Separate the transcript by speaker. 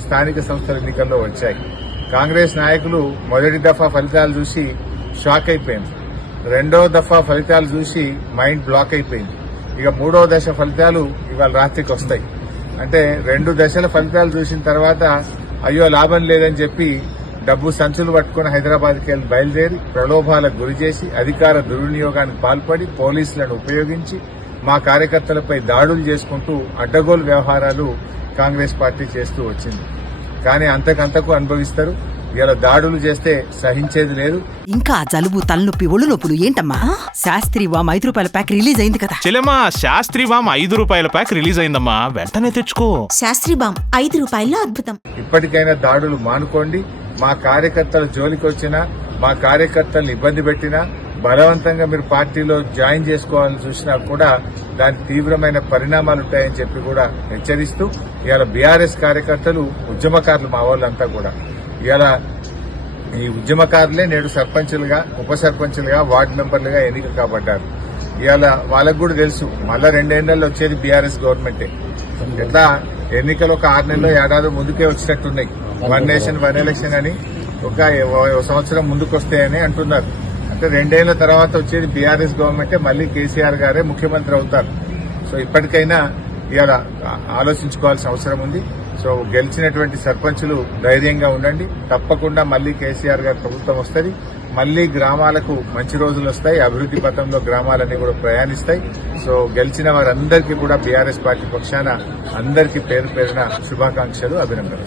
Speaker 1: ఈ స్థానిక సంస్థల ఎన్నికల్లో వచ్చాయి. కాంగ్రెస్ నాయకులు మొదటి దఫా ఫలితాలు చూసి షాక్ అయిపోయింది. రెండో దఫా ఫలితాలు చూసి మైండ్ బ్లాక్ అయిపోయింది. ఇక మూడో దశ ఫలితాలు ఇవాళ రాత్రికి వస్తాయి. అంటే రెండు దశల ఫలితాలు చూసిన తర్వాత అయ్యో లాభం లేదని చెప్పి డబ్బు సంచులు పట్టుకుని హైదరాబాద్కి వెళ్ళి బయలుదేరి ప్రలోభాలకు గురి చేసి అధికార దుర్వినియోగానికి పాల్పడి పోలీసులను ఉపయోగించి మా కార్యకర్తలపై దాడులు చేసుకుంటూ అడ్డగోలు వ్యవహారాలు కాంగ్రెస్ పార్టీ చేస్తూ వచ్చింది. కానీ అంతకంతకు అనుభవిస్తారు. ఇలా దాడులు చేస్తే సహించేది లేదు.
Speaker 2: ఇంకా జలుబు తలనొప్పి ఒళ్ళు నొప్పులు ఏంటమ్మా? శాస్త్రి వామ్ ఐదు రూపాయల ప్యాక్ రిలీజ్ అయింది కదా.
Speaker 3: చెల్లెమ్మా శాస్త్రి వామ్ ఐదు రూపాయల ప్యాక్ రిలీజ్ అయిందమ్మా. వెంటనే తెచ్చుకో.
Speaker 4: శాస్త్రి బామ్ ఐదు రూపాయల్లో అద్భుతం.
Speaker 1: ఇప్పటికైనా దాడులు మానుకోండి. మా కార్యకర్తల జోలికి వచ్చినా మా కార్యకర్తలను ఇబ్బంది పెట్టినా బలవంతంగా మీరు పార్టీలో జాయిన్ చేసుకోవాలని చూసినా కూడా దాని తీవ్రమైన పరిణామాలు ఉంటాయని చెప్పి కూడా హెచ్చరిస్తూ ఇవాళ బీఆర్ఎస్ కార్యకర్తలు ఉద్యమకారులు మా వాళ్ళంతా కూడా. ఇవాళ ఈ ఉద్యమకారులే నేడు సర్పంచులుగా ఉప సర్పంచులుగా వార్డు మెంబర్లుగా ఎన్నిక కాబడ్డారు. ఇవాళ వాళ్ళకు కూడా తెలుసు మళ్ళా రెండేళ్ళలో వచ్చేది బీఆర్ఎస్ గవర్నమెంటే. ఎట్లా? ఎన్నికలు ఒక ఆరు నెలలు ఏడాది ముందుకే వచ్చినట్టున్నాయి. వన్ నేషన్ వన్ ఎలక్షన్ అని ఒక సంవత్సరం ముందుకు వస్తాయని అంటున్నారు. అంటే రెండేళ్ళ తర్వాత వచ్చేది బీఆర్ఎస్ గవర్నమెంట్ మళ్ళీ కేసీఆర్ గారే ముఖ్యమంత్రి అవుతారు. సో ఇప్పటికైనా ఇవాళ ఆలోచించుకోవాల్సిన అవసరం ఉంది. సో గెలిచినటువంటి సర్పంచులు ధైర్యంగా ఉండండి. తప్పకుండా మళ్ళీ కేసీఆర్ గారి ప్రభుత్వం వస్తుంది. మళ్ళీ గ్రామాలకు మంచి రోజులు వస్తాయి. అభివృద్ధి పథంలో గ్రామాలన్నీ కూడా ప్రయాణిస్తాయి. సో గెలిచిన వారందరికీ కూడా బీఆర్ఎస్ పార్టీ పక్షాన అందరికీ పేరు పేరున శుభాకాంక్షలు అభినందనలు.